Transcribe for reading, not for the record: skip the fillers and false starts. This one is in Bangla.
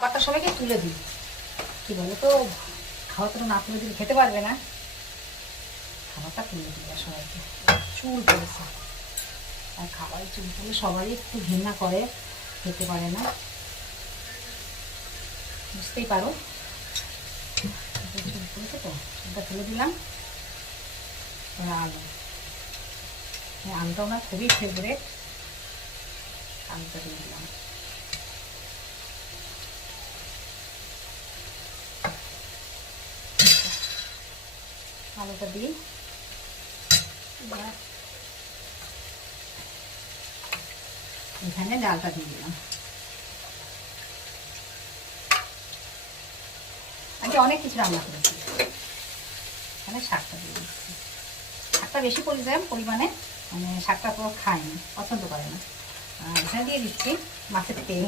খাবারটা সবাইকে তুলে দিই। কি বলো তো, খাওয়াটা না তুলে দিলে খেতে পারবে না। খাবারটা তুলে দিই আর সবাইকে। চুল পড়েছে, আর খাবারের চুল পড়লে সবাই একটু ঘৃণা করে, খেতে পারে না, বুঝতেই পারো। চুল পড়েছে তো, চুলটা তুলে দিলাম। আলু, আলুটা আমার খুবই ফেভারেট, আলুটা দিয়ে দিলাম। আলুটা দিই, এখানে ডালটা দিয়ে দিলাম। আজকে অনেক কিছু রান্না করেছি, এখানে শাকটা দিয়ে দিচ্ছি। শাকটা বেশি পরিমাণে, মানে শাকটা তো খায় না, পছন্দ করে না। এখানে দিয়ে দিচ্ছি মাছের তেল।